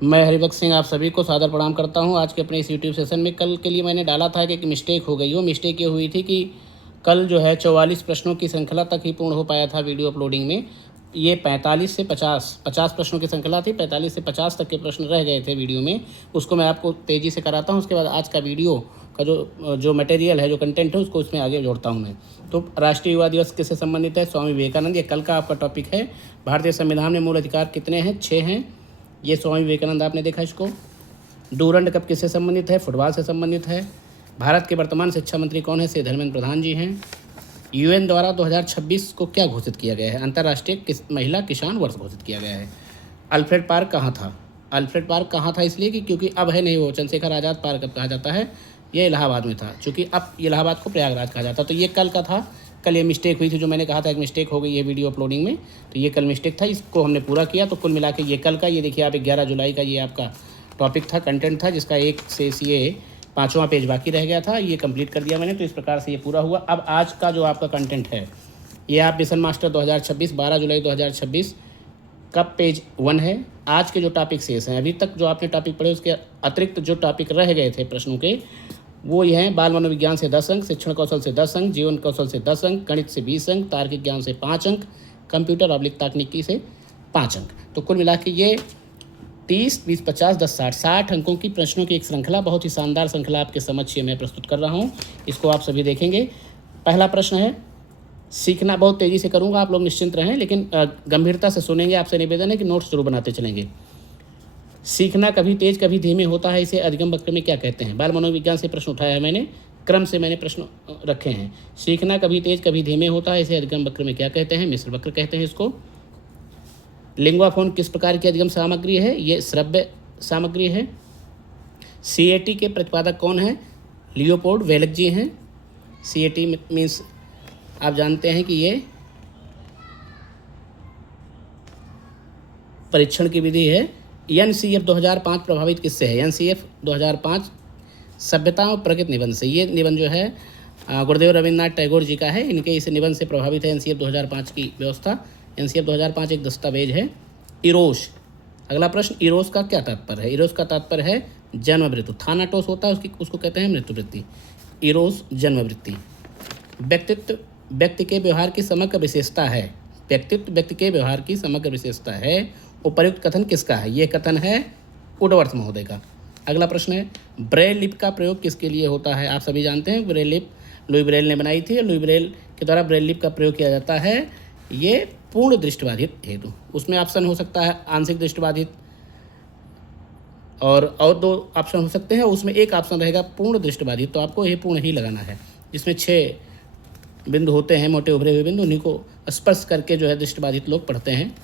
मैं हरिभक्त सिंह आप सभी को सादर प्रणाम करता हूं। आज के अपने इस यूट्यूब सेशन में कल के लिए मैंने डाला था कि एक मिस्टेक हो गई। वो मिस्टेक ये हुई थी कि कल जो है 44 प्रश्नों की श्रृंखला तक ही पूर्ण हो पाया था वीडियो अपलोडिंग में। ये 45 से 50 प्रश्नों की श्रृंखला थी। 45 से 50 तक के प्रश्न रह गए थे वीडियो में। उसको मैं आपको तेज़ी से कराता हूँ। उसके बाद आज का वीडियो का जो मटेरियल है, जो कंटेंट है, उसको इसमें आगे जोड़ता हूँ मैं। तो राष्ट्रीय युवा दिवस किससे संबंधित है? स्वामी विवेकानंद। ये कल का आपका टॉपिक है। भारतीय संविधान में मूल अधिकार कितने हैं? 6 हैं। ये स्वामी विवेकानंद, आपने देखा इसको। डूरंड कप किससे संबंधित है? फुटबॉल से संबंधित है। भारत के वर्तमान शिक्षा मंत्री कौन है? श्री धर्मेंद्र प्रधान जी हैं। यूएन द्वारा 2026 को क्या घोषित किया गया है? अंतर्राष्ट्रीय महिला किसान वर्ष घोषित किया गया है। अल्फ्रेड पार्क कहाँ था? अल्फ्रेड पार्क कहाँ था इसलिए कि क्योंकि अब है नहीं, वो चंद्रशेखर आज़ाद पार्क अब कहा जाता है। ये इलाहाबाद में था, चूँकि अब इलाहाबाद को प्रयागराज कहा जाता। तो ये कल का था। कल ये मिस्टेक हुई थी, जो मैंने कहा था एक मिस्टेक हो गई है वीडियो अपलोडिंग में। तो ये कल मिस्टेक था, इसको हमने पूरा किया। तो कुल मिला के ये कल का, ये देखिए आप 11 जुलाई का ये आपका टॉपिक था, कंटेंट था, जिसका एक से ये 5वां पेज बाकी रह गया था। ये कंप्लीट कर दिया मैंने। तो इस प्रकार से ये पूरा हुआ। अब आज का जो आपका कंटेंट है, ये आप मिशन मास्टर 2026 12 जुलाई 2026 का पेज 1 है। आज के जो टॉपिक शेष हैं, अभी तक जो आपने टॉपिक पढ़े उसके अतिरिक्त जो टॉपिक रह गए थे प्रश्नों के, वो ये हैं: बाल मनोविज्ञान से 10 अंक, शिक्षण कौशल से 10 अंक, जीवन कौशल से 10 अंक, गणित से 20 अंक, तार्किक ज्ञान से 5 अंक, कंप्यूटर तकनीकी से 5 अंक। तो कुल मिला के ये 30, 20, 50, 10, 60 अंकों की प्रश्नों की एक श्रृंखला, बहुत ही शानदार श्रृंखला आपके समक्ष ये मैं प्रस्तुत कर रहा हूँ। इसको आप सभी देखेंगे। पहला प्रश्न है, सीखना बहुत तेज़ी से करूँगा, आप लोग निश्चिंत रहें, लेकिन गंभीरता से सुनेंगे। आपसे निवेदन है कि नोट्स जरूर बनाते चलेंगे। सीखना कभी तेज कभी धीमे होता है, इसे अधिगम वक्र में क्या कहते हैं? बाल मनोविज्ञान से प्रश्न उठाया है मैंने, क्रम से मैंने प्रश्न रखे हैं। सीखना कभी तेज कभी धीमे होता है, इसे अधिगम वक्र में क्या कहते हैं? मिश्र वक्र कहते हैं इसको। लिंग्वा फोन किस प्रकार की अधिगम सामग्री है? ये श्रव्य सामग्री है। सीएटी के प्रतिपादक कौन है? लियोपोल्ड वेलक जी हैं। सीएटी मीन्स आप जानते हैं कि ये परीक्षण की विधि है। एनसीएफ 2005 प्रभावित किससे है? एनसीएफ 2005 सभ्यता और प्रगति निबंध से। ये निबंध जो है गुरुदेव रविन्द्रनाथ टैगोर जी का है। इनके इस निबंध से प्रभावित है एनसीएफ 2005 की व्यवस्था। एनसीएफ 2005 एक दस्तावेज है। इरोस, अगला प्रश्न, इरोस का क्या तात्पर्य है? इरोस का तात्पर्य है जन्म वृत्ति। थानाटोस होता है उसको कहते हैं मृत्यु वृत्ति। इरोस जन्म वृत्ति। व्यक्तित्व व्यक्ति के व्यवहार की समग्र विशेषता है। व्यक्तित्व व्यक्ति के व्यवहार की समग्र विशेषता है। उपर्युक्त कथन किसका है? ये कथन है वुडवर्थ महोदय का। अगला प्रश्न है, ब्रेल लिपि का प्रयोग किसके लिए होता है? आप सभी जानते हैं ब्रेल लिपि लुई ब्रेल ने बनाई थी। लुई ब्रेल के द्वारा ब्रेल लिपि का प्रयोग किया जाता है ये पूर्ण दृष्टिबाधित हेतु। उसमें ऑप्शन हो सकता है आंशिक दृष्टिबाधित, और 2 ऑप्शन हो सकते हैं। उसमें एक ऑप्शन रहेगा पूर्ण दृष्टिबाधित। तो आपको ये पूर्ण ही लगाना है, जिसमें 6 बिंदु होते हैं, मोटे उभरे हुए बिंदु। उन्हीं को स्पर्श करके जो है दृष्टिबाधित लोग पढ़ते हैं।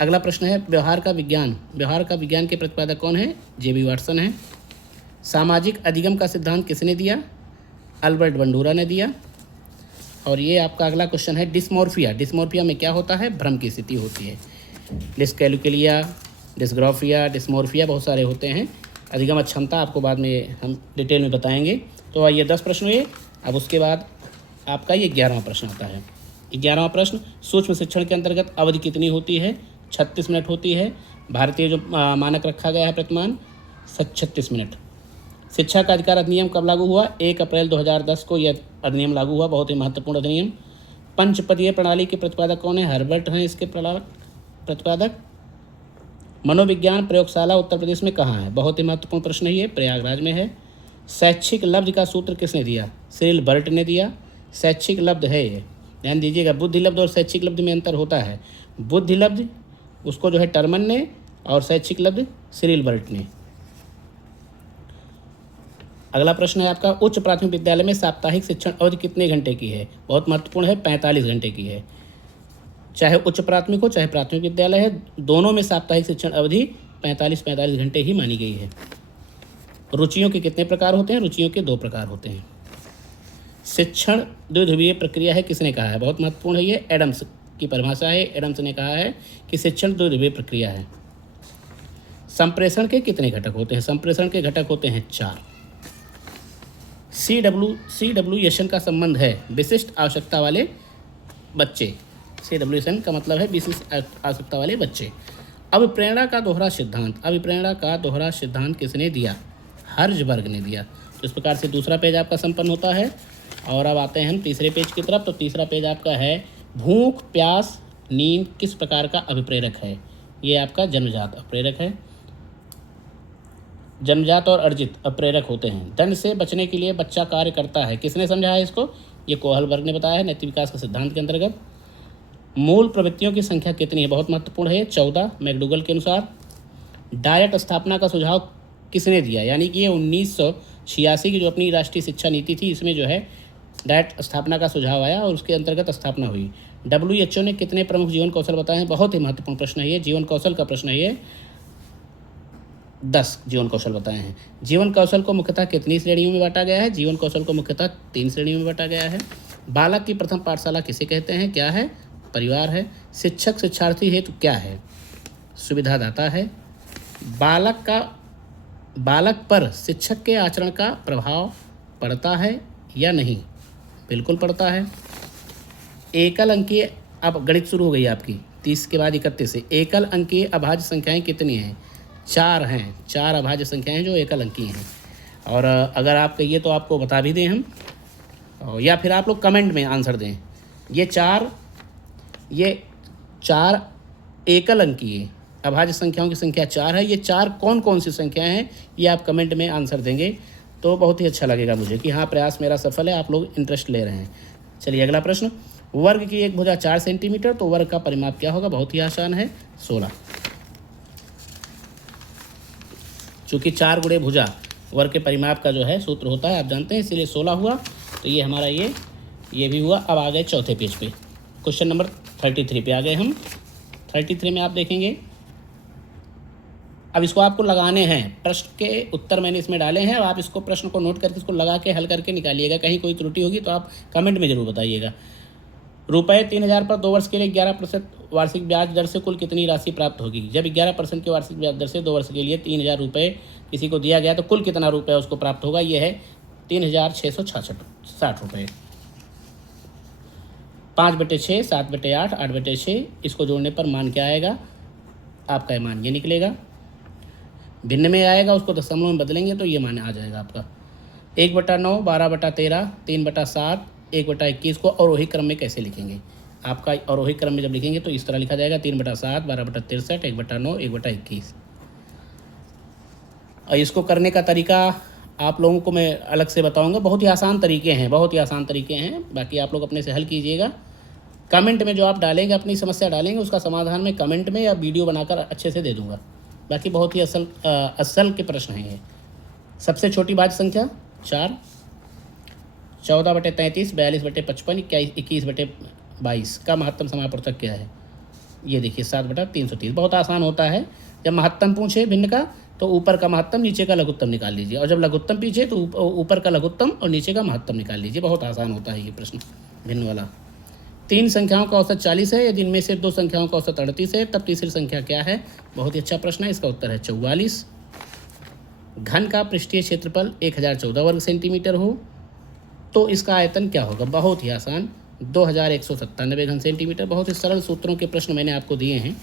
अगला प्रश्न है, व्यवहार का विज्ञान। व्यवहार का विज्ञान के प्रतिपादक कौन है? जेबी वाटसन है। सामाजिक अधिगम का सिद्धांत किसने दिया? अल्बर्ट बंडूरा ने दिया। और ये आपका अगला क्वेश्चन है, डिस्मोर्फिया। डिस्मोर्फिया में क्या होता है? भ्रम की स्थिति होती है। डिस्कैलकुलिया, डिस्ग्राफिया, डिस्मोर्फिया, बहुत सारे होते हैं। अधिगम अक्षमता आपको बाद में हम डिटेल में बताएंगे। तो ये 10 प्रश्न हुए। अब उसके बाद आपका ये 11वां प्रश्न आता है। 11वां प्रश्न, सूक्ष्म शिक्षण के अंतर्गत अवधि कितनी होती है? 36 मिनट होती है। भारतीय जो मानक रखा गया है प्रतिमान 36 मिनट। शिक्षा का अधिकार अधिनियम कब लागू हुआ? 1 अप्रैल 2010 को यह अधिनियम लागू हुआ। बहुत ही महत्वपूर्ण अधिनियम। पंचपदीय प्रणाली के प्रतिपादक कौन है? हर्बर्ट हैं इसके प्रतिपादक। मनोविज्ञान प्रयोगशाला उत्तर प्रदेश में कहाँ है? बहुत ही महत्वपूर्ण प्रश्न है ये, प्रयागराज में है। शैक्षिक लब्ध का सूत्र किसने दिया? सिरिल बर्ट ने दिया। शैक्षिक लब्ध है ये, ध्यान दीजिएगा। बुद्धि लब्ध और शैक्षिक लब्ध में अंतर होता है। बुद्धि लब्ध उसको जो है टर्मन ने, और शैक्षिक लब्ध सिरिल बर्ट ने। अगला प्रश्न है आपका, उच्च प्राथमिक विद्यालय में साप्ताहिक शिक्षण अवधि कितने घंटे की है? बहुत महत्वपूर्ण है, 45 घंटे की है। चाहे उच्च प्राथमिक हो चाहे प्राथमिक विद्यालय है, दोनों में साप्ताहिक शिक्षण अवधि 45 घंटे ही मानी गई है। रुचियों के कितने प्रकार होते हैं? रुचियों के 2 प्रकार होते हैं। शिक्षण द्विध्रुवीय प्रक्रिया है, किसने कहा है? बहुत महत्वपूर्ण है ये, एडम्स की परिभाषा है। एडम्स ने कहा है कि शिक्षण द्विध्रुवीय प्रक्रिया है। संप्रेषण के कितने घटक होते हैं? संप्रेषण के घटक होते हैं 4। CWSN का संबंध है विशिष्ट आवश्यकता वाले बच्चे। CWSN का मतलब है विशिष्ट आवश्यकता वाले बच्चे। अभिप्रेरणा का दोहरा सिद्धांत, अभिप्रेरणा का दोहरा सिद्धांत किसने दिया? हर्ज़बर्ग ने दिया। तो इस प्रकार से दूसरा पेज आपका संपन्न होता है। और अब आते हैं हम तीसरे पेज की तरफ। तो तीसरा पेज आपका है भूख, प्यास, नींद किस प्रकार का अभिप्रेरक है? ये आपका जन्मजात अभिप्रेरक है। जन्मजात और अर्जित अप्रेरक होते हैं। दंड से बचने के लिए बच्चा कार्य करता है, किसने समझाया इसको? ये कोहलबर्ग ने बताया है नैतिक विकास के सिद्धांत के अंतर्गत। मूल प्रवृत्तियों की संख्या कितनी है? बहुत महत्वपूर्ण है, 14 मैकडूगल के अनुसार। डायट स्थापना का सुझाव किसने दिया? यानी कि ये 1986 की जो अपनी राष्ट्रीय शिक्षा नीति थी, इसमें जो है डायट स्थापना का सुझाव आया और उसके अंतर्गत स्थापना हुई। WHO ने कितने प्रमुख जीवन कौशल बताए हैं? बहुत ही महत्वपूर्ण प्रश्न है ये, जीवन कौशल का प्रश्न है ये। 10 जीवन कौशल बताए हैं। जीवन कौशल को मुख्यतः कितनी श्रेणियों में बांटा गया है? जीवन कौशल को मुख्यतः 3 श्रेणियों में बांटा गया है। बालक की प्रथम पाठशाला किसे कहते हैं? क्या है? परिवार है। शिक्षक शिक्षार्थी हेतु क्या है? सुविधादाता है। बालक पर शिक्षक के आचरण का प्रभाव पड़ता है या नहीं? बिल्कुल पड़ता है। एकल अंकीय, अब गणित शुरू हो गई आपकी 30 के बाद 31 से। एकल अंकीय अभाज्य संख्याएं कितनी हैं? 4 हैं। 4 अभाज्य संख्याएं जो एकल अंकीय हैं। और अगर आप कहिए तो आपको बता भी दें हम, या फिर आप लोग कमेंट में आंसर दें। ये चार एकल अंकीय अभाज्य संख्याओं की संख्या 4 है। ये 4 कौन कौन सी संख्याएं हैं, ये आप कमेंट में आंसर देंगे तो बहुत ही अच्छा लगेगा मुझे कि हाँ, प्रयास मेरा सफल है, आप लोग इंटरेस्ट ले रहे हैं। चलिए अगला प्रश्न। वर्ग की एक भुजा 4 सेंटीमीटर, तो वर्ग का परिमाप क्या होगा? बहुत ही आसान है, 16। चूँकि 4 गुणे भुजा वर्ग के परिमाप का जो है सूत्र होता है, आप जानते हैं, इसीलिए 16 हुआ। तो ये हमारा ये भी हुआ। अब आ गए चौथे पेज पे, क्वेश्चन नंबर 33 पे आ गए हम। 33 में आप देखेंगे, अब इसको आपको लगाने हैं। प्रश्न के उत्तर मैंने इसमें डाले हैं, अब आप इसको प्रश्न को नोट करके इसको लगा के हल करके निकालिएगा। कहीं कोई त्रुटि होगी तो आप कमेंट में ज़रूर बताइएगा। रुपये 3000 पर 2 वर्ष के लिए 11% वार्षिक ब्याज दर से कुल कितनी राशि प्राप्त होगी? जब 11% की वार्षिक ब्याज दर से 2 वर्ष के लिए 3000 रुपये किसी को दिया गया तो कुल कितना रुपये उसको प्राप्त होगा? ये है 3660 रुपये। 5/6, 7/8, 8/6, इसको जोड़ने पर मान क्या आएगा? आपका ये मान ये निकलेगा। भिन्न में आएगा, उसको दशमलव में बदलेंगे तो ये मान आ जाएगा आपका 1/9, 12/13, 3/7, 1/21 को अवरोही क्रम में कैसे लिखेंगे? आपका अवरोही क्रम में जब लिखेंगे तो इस तरह लिखा जाएगा 3/7, 12/63, 1/9, 1/21। और इसको करने का तरीका आप लोगों को मैं अलग से बताऊंगा। बहुत ही आसान तरीके हैं, बहुत ही आसान तरीके हैं। बाकी आप लोग अपने से हल कीजिएगा। कमेंट में जो आप डालेंगे, अपनी समस्या डालेंगे, उसका समाधान मैं कमेंट में या वीडियो बनाकर अच्छे से दे दूंगा। बाकी बहुत ही असल के प्रश्न हैं ये। सबसे छोटी भाज्य संख्या 4, 14/33, 42/55, 21/22 का महत्तम समापवर्तक क्या है? ये देखिए 7/330। बहुत आसान होता है। जब महत्तम पूछे भिन्न का तो ऊपर का महत्तम नीचे का लघुत्तम निकाल लीजिए, और जब लघुत्तम पीछे तो ऊपर का लघुत्तम और नीचे का महत्तम निकाल लीजिए। बहुत आसान होता है ये प्रश्न भिन्न वाला। 3 संख्याओं का औसत 40 है, यदि इनमें से 2 संख्याओं का औसत 38 है, तब तीसरी संख्या क्या है? बहुत ही अच्छा प्रश्न है, इसका उत्तर है 44। घन का पृष्ठीय क्षेत्रफल 1014 वर्ग सेंटीमीटर हो तो इसका आयतन क्या होगा? बहुत ही आसान, 2197 घन सेंटीमीटर। बहुत ही सरल सूत्रों के प्रश्न मैंने आपको दिए हैं।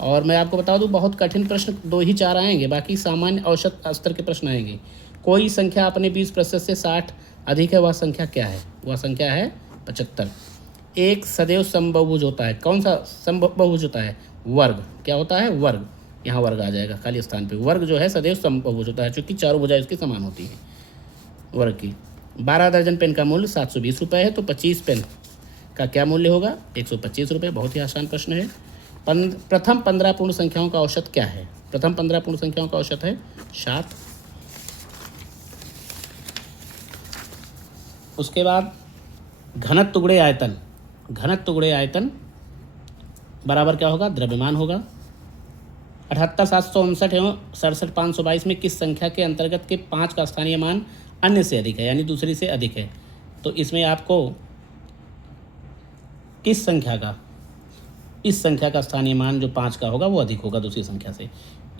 और मैं आपको बता दूं, बहुत कठिन प्रश्न 2 ही 4 आएंगे, बाकी सामान्य औसत स्तर के प्रश्न आएंगे। कोई संख्या अपने 20% से 60 अधिक है, वह संख्या क्या है? वह संख्या है 75। एक सदैव समबाहुभुज होता है। कौन सा समबाहुभुज होता है? वर्ग। क्या होता है? वर्ग। यहाँ वर्ग आ जाएगा खाली स्थान पे। वर्ग जो है सदैव समबाहुभुज होता है, चूँकि चारों भुजाएं उसकी समान होती हैं वर्ग की। 12 दर्जन पेन का मूल्य 720 रुपये है, तो 25 पेन का क्या मूल्य होगा? 125 रुपये। बहुत ही आसान प्रश्न है। प्रथम 15 पूर्ण संख्याओं का औसत क्या है? प्रथम 15 पूर्ण संख्याओं का औसत है 7। उसके बाद घनत्व गुणे आयतन। घनत्व गुणे आयतन बराबर क्या होगा? द्रव्यमान होगा। 78,759 एवं 67,522 में किस संख्या के अंतर्गत के 5 का स्थानीय मान अन्य से अधिक है, यानी दूसरी से अधिक है? तो इसमें आपको किस संख्या का, इस संख्या का स्थानीय मान जो 5 का होगा वो अधिक होगा दूसरी संख्या से।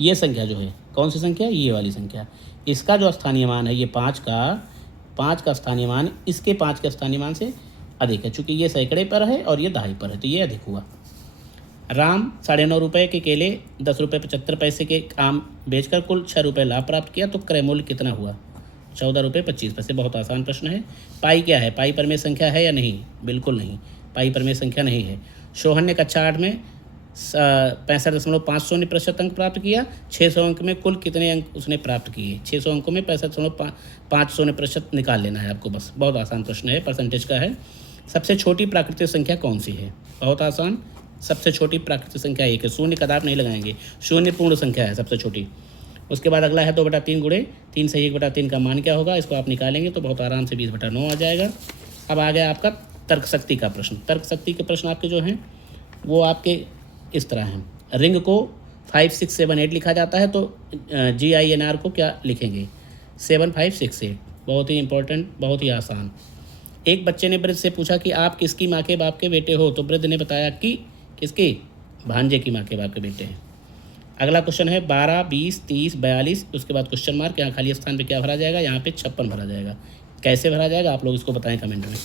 ये संख्या जो है, कौन सी संख्या? ये वाली संख्या। इसका जो स्थानीय मान है, ये 5 का स्थानीय मान इसके 5 के स्थानीय मान से अधिक है, चूँकि ये सैकड़े पर है और ये दहाई पर है, तो ये अधिक हुआ। राम 9.5 रुपये के केले 10 रुपये 75 पैसे के आम बेचकर कुल 6 रुपये लाभ प्राप्त किया तो क्रय मूल्य कितना हुआ? 14 रुपये 25 पैसे। बहुत आसान प्रश्न है। पाई क्या है? पाई परमेय संख्या है या नहीं? बिल्कुल नहीं, पाई परमेय संख्या नहीं है। शोहन ने कक्षा 8 में 65.5% अंक प्राप्त किया। 600 अंक में कुल कितने अंक उसने प्राप्त किए? 600 अंकों में 65.5% निकाल लेना है आपको बस। बहुत आसान प्रश्न है, परसेंटेज का है। सबसे छोटी प्राकृतिक संख्या कौन सी है? बहुत आसान, सबसे छोटी प्राकृतिक संख्या 1 है। शून्य कदाप नहीं लगाएंगे, शून्य पूर्ण संख्या है सबसे छोटी। उसके बाद अगला है 2/3 गुणे 3 से 1/3 का मान क्या होगा? इसको आप निकालेंगे तो बहुत आराम से 20/9 आ जाएगा। अब आ गया आपका तर्क शक्ति का प्रश्न। तर्क शक्ति के प्रश्न आपके जो हैं वो आपके इस तरह हैं। रिंग को 5 6 7 8 लिखा जाता है तो GINR को क्या लिखेंगे? 7 5 6 8। बहुत ही इंपॉर्टेंट, बहुत ही आसान। एक बच्चे ने वृद्ध से पूछा कि आप किसकी माँ के बाप के बेटे हो? तो वृद्ध ने बताया कि किसकी? भांजे की माँ के बाप के बेटे हैं। अगला क्वेश्चन है 12 20 30 42, उसके बाद क्वेश्चन मार्क। यहाँ खाली स्थान पे क्या भरा जाएगा? यहाँ पे 56 भरा जाएगा। कैसे भरा जाएगा आप लोग इसको बताएं कमेंट में।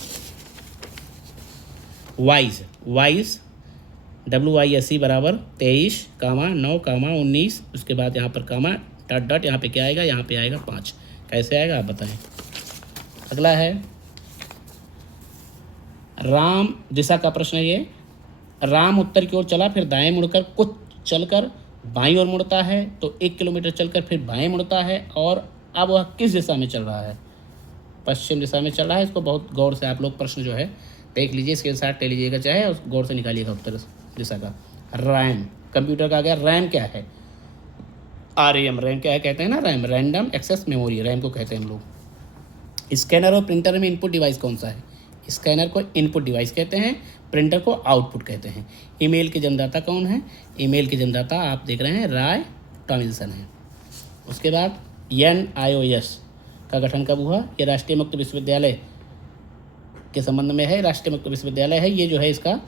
वाइज WISE बराबर 23, 9, 19, उसके बाद यहाँ पर कामा डॉट यहाँ पे क्या आएगा? यहाँ पे आएगा 5। कैसे आएगा आप बताएं। अगला है राम दिशा का प्रश्न है ये। राम उत्तर की ओर चला, फिर दाएं मुड़कर कुछ चलकर बाईं ओर मुड़ता है, तो 1 किलोमीटर चलकर फिर बाएं मुड़ता है, और अब वह किस दिशा में चल रहा है? पश्चिम दिशा में चल रहा है। इसको बहुत गौर से आप लोग प्रश्न जो है देख लीजिए, इसके साथ ले लीजिएगा चाहे, और गौर से निकालिएगा उत्तर दिशा का। रैम कंप्यूटर का आ गया। रैम क्या है? RAM। रैम क्या है कहते हैं ना? RAM random access memory, RAM को कहते हैं हम लोग। स्कैनर और प्रिंटर में इनपुट डिवाइस कौन सा है? स्कैनर को इनपुट डिवाइस कहते हैं, प्रिंटर को आउटपुट कहते हैं। ईमेल के जन्मदाता कौन है? ईमेल के जन्मदाता आप देख रहे हैं राय टॉमिल्सन है। उसके बाद NIOS का गठन कब हुआ? ये राष्ट्रीय मुक्त विश्वविद्यालय के संबंध में है। राष्ट्रीय मुक्त विश्वविद्यालय है ये जो है इसका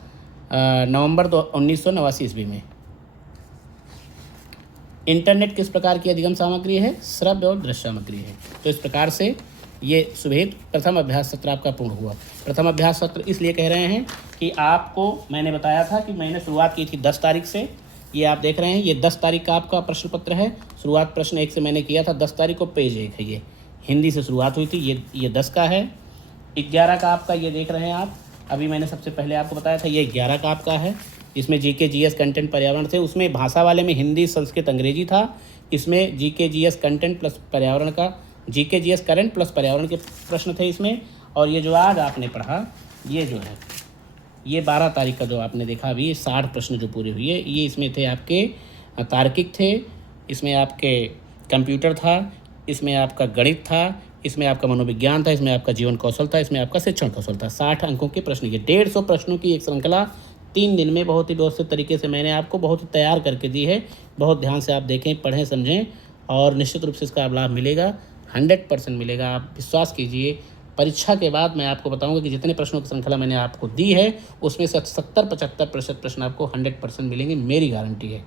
नवंबर 1989 ईस्वी में। इंटरनेट किस प्रकार की अधिगम सामग्री है? श्रव्य और दृश्य सामग्री है। तो इस प्रकार से ये सुबेद प्रथम अभ्यास सत्र आपका पूर्ण हुआ। प्रथम अभ्यास सत्र इसलिए कह रहे हैं कि आपको मैंने बताया था कि मैंने शुरुआत की थी 10 तारीख से। ये आप देख रहे हैं ये 10 तारीख का आपका प्रश्न पत्र है। शुरुआत प्रश्न 1 से मैंने किया था 10 तारीख को, पेज 1 है। ये हिंदी से शुरुआत हुई थी। ये 10 का है। 11 का आपका ये देख रहे हैं आप। अभी मैंने सबसे पहले आपको बताया था ये 11 का आपका है। इसमें GK GS कंटेंट पर्यावरण थे। उसमें भाषा वाले में हिंदी संस्कृत अंग्रेजी था। इसमें GK GS कंटेंट प्लस पर्यावरण का GK GS करंट प्लस पर्यावरण के प्रश्न थे इसमें। और ये जो आज आपने पढ़ा ये जो है ये 12 तारीख का जो आपने देखा अभी, ये 60 प्रश्न जो पूरे हुए ये इसमें थे आपके तार्किक थे, इसमें आपके कंप्यूटर था, इसमें आपका गणित था, इसमें आपका मनोविज्ञान था, इसमें आपका जीवन कौशल था, इसमें आपका शिक्षण कौशल था। 60 अंकों के प्रश्न, ये 150 प्रश्नों की एक श्रृंखला 3 दिन में बहुत ही व्यवस्थित तरीके से मैंने आपको बहुत ही तैयार करके दी है। बहुत ध्यान से आप देखें, पढ़ें, समझें और निश्चित रूप से इसका लाभ मिलेगा, 100% मिलेगा। आप विश्वास कीजिए। परीक्षा के बाद मैं आपको बताऊंगा कि जितने प्रश्नों की श्रृंखला मैंने आपको दी है उसमें से 70-75% प्रश्न आपको 100% मिलेंगे, मेरी गारंटी है।